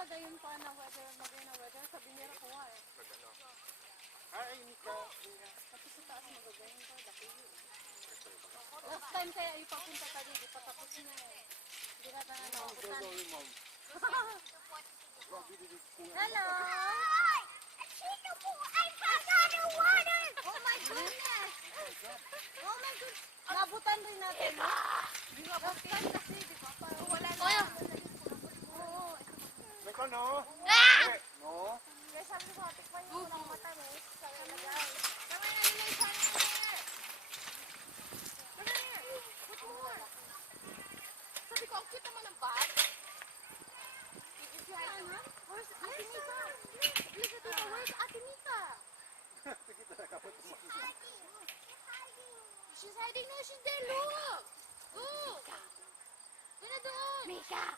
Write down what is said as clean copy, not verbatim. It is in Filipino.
talaga yun pa na weather, maganda weather. Sabi nila kuha eh. Ay, Mika. Tapos sa taas magagawin pa, laki yun. Last time kaya ipapunta ka di pa tapos na eh. Hindi na tayo nakutan. Hello! Oh my goodness! Oh my goodness! Nabutan rin natin. Last time kasi, di ba? Parang wala na. Oo. Mika, no? No? Kaya sabi ko, tikman yung unang matamis. Sabi na guys. Come on, Lily, come here! Come here! Put more! Sabi ko, ang cute naman ng bag. Where's Ate Mika? Lisa, tita, where's Ate Mika? Sige, talaga po tumakas. She's hiding. No, she's there. Look! Look! Doon na doon! Mika!